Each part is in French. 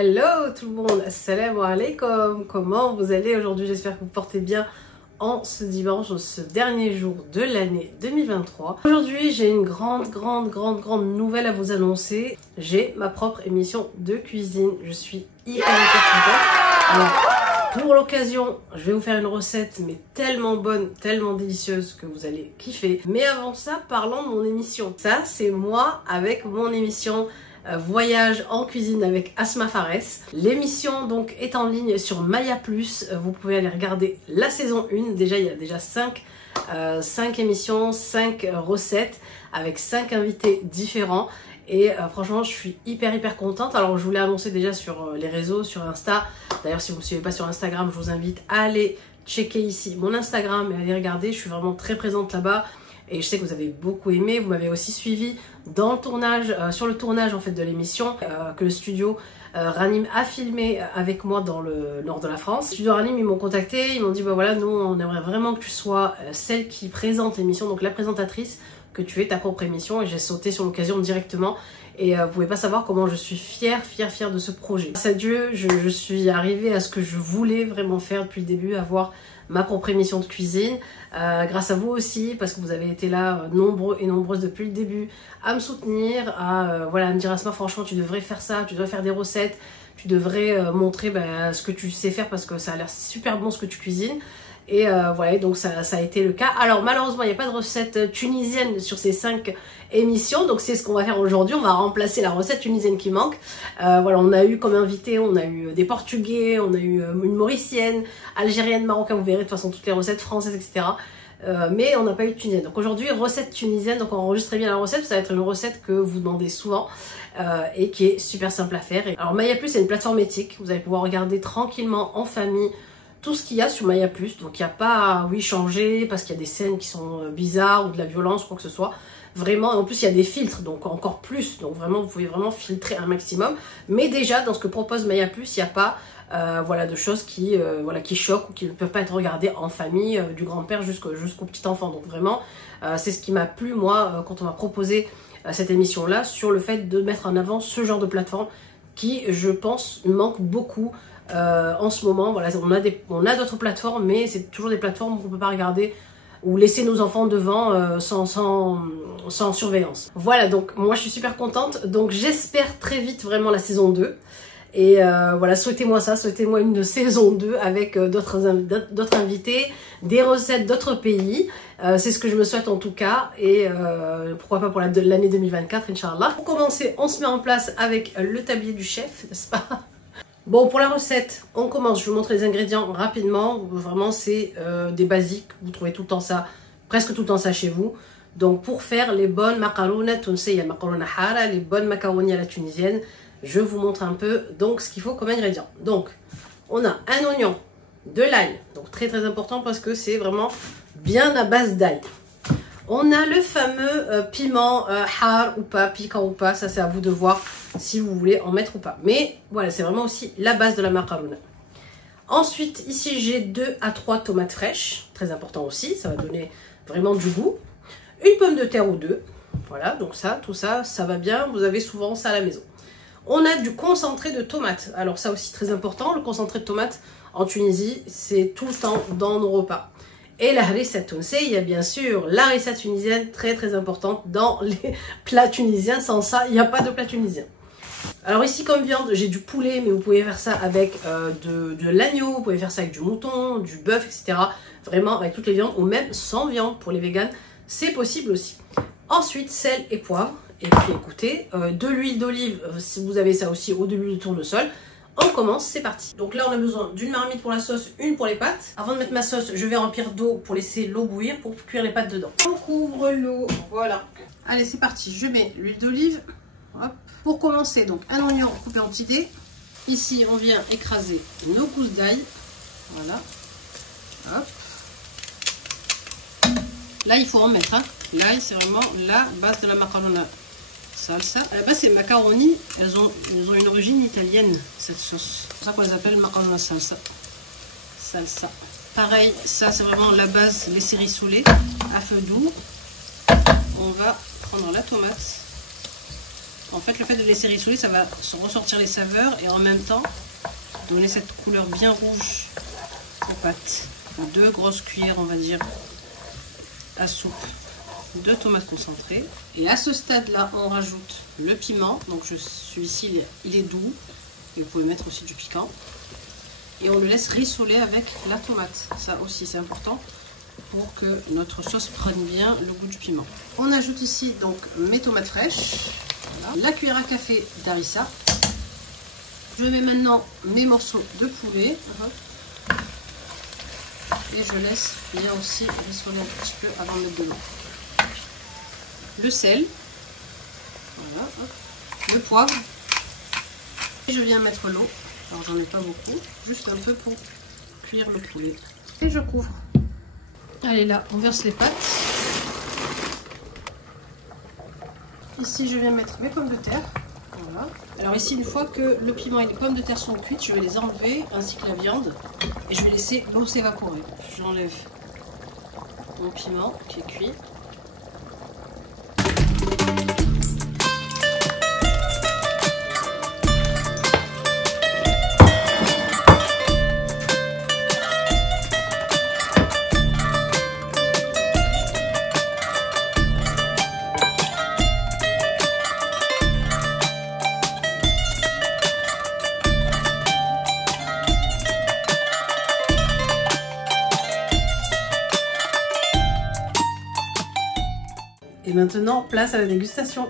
Hello tout le monde, assalamu alaikum. Comment vous allez aujourd'hui? J'espère que vous portez bien en ce dimanche, ce dernier jour de l'année 2023. Aujourd'hui, j'ai une grande nouvelle à vous annoncer. J'ai ma propre émission de cuisine. Je suis hyper contente. Alors, pour l'occasion, je vais vous faire une recette, mais tellement bonne, tellement délicieuse que vous allez kiffer. Mais avant ça, parlons de mon émission. Ça, c'est moi avec mon émission Voyage en cuisine avec Asma Fares. L'émission donc est en ligne sur Maya+. Vous pouvez aller regarder la saison 1. Déjà, il y a déjà 5 émissions, 5 recettes avec 5 invités différents. Et franchement, je suis hyper contente. Alors, je vous l'ai annoncé déjà sur les réseaux, sur Insta. D'ailleurs, si vous ne me suivez pas sur Instagram, je vous invite à aller checker ici mon Instagram et aller regarder. Je suis vraiment très présente là-bas. Et je sais que vous avez beaucoup aimé. Vous m'avez aussi suivi dans le tournage, sur le tournage en fait de l'émission que le studio Ranim a filmé avec moi dans le nord de la France. Le studio Ranim, ils m'ont contacté, ils m'ont dit bah voilà, nous on aimerait vraiment que tu sois celle qui présente l'émission, donc la présentatrice, que tu aies ta propre émission. Et j'ai sauté sur l'occasion directement. Et vous pouvez pas savoir comment je suis fière de ce projet. Grâce à Dieu, je suis arrivée à ce que je voulais vraiment faire depuis le début, avoir ma propre émission de cuisine. Grâce à vous aussi, parce que vous avez été là nombreux et nombreuses depuis le début à me soutenir, voilà, à me dire Asma, franchement tu devrais faire ça, tu devrais faire des recettes, tu devrais montrer ce que tu sais faire parce que ça a l'air super bon ce que tu cuisines. Et voilà, donc ça a été le cas. Alors malheureusement, il n'y a pas de recette tunisienne sur ces 5 émissions. Donc c'est ce qu'on va faire aujourd'hui. On va remplacer la recette tunisienne qui manque. Voilà, on a eu comme invité, on a eu des Portugais, on a eu une Mauricienne, Algérienne, Marocaine. Vous verrez de toute façon toutes les recettes françaises, etc. Mais on n'a pas eu de tunisienne. Donc aujourd'hui, recette tunisienne. Donc enregistrez bien la recette. Ça va être une recette que vous demandez souvent. Et qui est super simple à faire. Alors Maya+, c'est une plateforme éthique. Vous allez pouvoir regarder tranquillement en famille tout ce qu'il y a sur Maya+, donc il n'y a pas à changer parce qu'il y a des scènes qui sont bizarres ou de la violence, quoi que ce soit. Vraiment, et en plus il y a des filtres, donc encore plus. Donc vraiment, vous pouvez vraiment filtrer un maximum. Mais déjà, dans ce que propose Maya+, il n'y a pas voilà, de choses qui choquent ou qui ne peuvent pas être regardées en famille, du grand-père jusqu'au petit enfant. Donc vraiment, c'est ce qui m'a plu, moi, quand on m'a proposé cette émission-là, sur le fait de mettre en avant ce genre de plateforme qui, je pense, manque beaucoup en ce moment. Voilà, on a d'autres plateformes, mais c'est toujours des plateformes qu'on ne peut pas regarder ou laisser nos enfants devant sans surveillance. Voilà, donc moi je suis super contente. Donc j'espère très vite vraiment la saison 2. Et voilà, souhaitez-moi ça, souhaitez-moi une saison 2 avec d'autres invités, des recettes d'autres pays. C'est ce que je me souhaite en tout cas. Et pourquoi pas pour l'année 2024, Inch'Allah. Pour commencer, on se met en place avec le tablier du chef, n'est-ce pas? Bon, pour la recette, on commence. Je vous montre les ingrédients rapidement. Vraiment, c'est des basiques. Vous trouvez tout le temps ça, presque tout le temps ça chez vous. Donc, pour faire les bonnes macaronas tunisiennes, macarona hara, les bonnes macaronis à la tunisienne, je vous montre un peu donc ce qu'il faut comme ingrédients. Donc, on a un oignon, de l'ail, donc très important parce que c'est vraiment bien à base d'ail. On a le fameux piment har ou pas, piquant ou pas, ça c'est à vous de voir si vous voulez en mettre ou pas. Mais voilà, c'est vraiment aussi la base de la macarona. Ensuite, ici j'ai 2 à 3 tomates fraîches, très important aussi, ça va donner vraiment du goût. Une pomme de terre ou 2, voilà, donc ça, tout ça, ça va bien, vous avez souvent ça à la maison. On a du concentré de tomate, alors ça aussi très important, le concentré de tomate en Tunisie, c'est tout le temps dans nos repas. Et la harissa tunisienne, il y a bien sûr la harissa tunisienne, très importante dans les plats tunisiens. Sans ça, il n'y a pas de plat tunisien. Alors ici, comme viande, j'ai du poulet, mais vous pouvez faire ça avec de l'agneau, vous pouvez faire ça avec du mouton, du bœuf, etc. Vraiment avec toutes les viandes, ou même sans viande pour les véganes, c'est possible aussi. Ensuite, sel et poivre. Et puis écoutez, de l'huile d'olive, si vous avez ça aussi, ou de l'huile de tournesol. On commence, c'est parti. Donc là, on a besoin d'une marmite pour la sauce, une pour les pâtes. Avant de mettre ma sauce, je vais remplir d'eau pour laisser l'eau bouillir pour cuire les pâtes dedans. On couvre l'eau, voilà. Allez, c'est parti. Je mets l'huile d'olive. Hop. Pour commencer, donc un oignon coupé en petits dés. Ici, on vient écraser nos gousses d'ail. Voilà. Hop. Là, il faut en mettre. Hein. L'ail, c'est vraiment la base de la macarona. Salsa. À la base, ces macaronis, elles ont une origine italienne, cette sauce. C'est pour ça qu'on les appelle macarona salsa. Salsa. Pareil, ça c'est vraiment la base, les cerisolés à feu doux. On va prendre la tomate. En fait, le fait de laisser rissoler, ça va ressortir les saveurs et en même temps donner cette couleur bien rouge aux pâtes. 2 grosses cuillères, on va dire, à soupe de tomates concentrées. Et à ce stade-là, on rajoute le piment. Donc celui-ci, il est doux. Et vous pouvez mettre aussi du piquant. Et on le laisse rissoler avec la tomate. Ça aussi, c'est important pour que notre sauce prenne bien le goût du piment. On ajoute ici donc mes tomates fraîches. Voilà. La cuillère à café d'harissa. Je mets maintenant mes morceaux de poulet. Et je laisse bien aussi rissoler un petit peu avant de mettre de l'eau. Le sel. Voilà. Hop. Le poivre. Et je viens mettre l'eau. Alors j'en ai pas beaucoup. Juste un peu pour cuire le poulet. Et je couvre. Allez là, on verse les pâtes. Ici, je viens mettre mes pommes de terre. Voilà. Alors ici, une fois que le piment et les pommes de terre sont cuites, je vais les enlever, ainsi que la viande. Et je vais laisser l'eau s'évaporer. J'enlève mon piment qui est cuit. Et maintenant, place à la dégustation.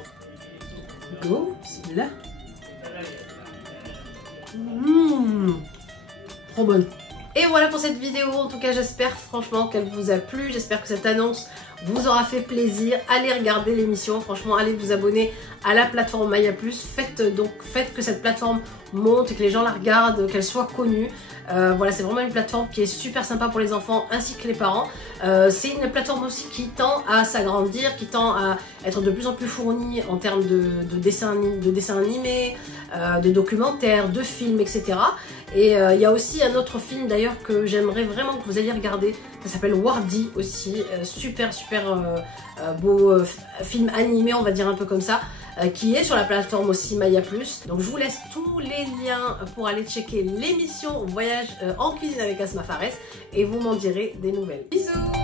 Go, bismillah. Trop bonne. Et voilà pour cette vidéo. En tout cas, j'espère franchement qu'elle vous a plu. J'espère que cette annonce vous aura fait plaisir. Allez regarder l'émission. Franchement, allez vous abonner à la plateforme Maya Plus. Faites que cette plateforme monte et que les gens la regardent, qu'elle soit connue. Voilà, c'est vraiment une plateforme qui est super sympa pour les enfants ainsi que les parents. C'est une plateforme aussi qui tend à s'agrandir, qui tend à être de plus en plus fournie en termes de dessins animés, de documentaires, de films, etc. Et il y a aussi un autre film d'ailleurs que j'aimerais vraiment que vous alliez regarder. Ça s'appelle Wardy aussi. Super beau film animé, on va dire un peu comme ça. Qui est sur la plateforme aussi Maya Plus. Donc je vous laisse tous les liens pour aller checker l'émission Voyage en cuisine avec Asma Fares et vous m'en direz des nouvelles. Bisous!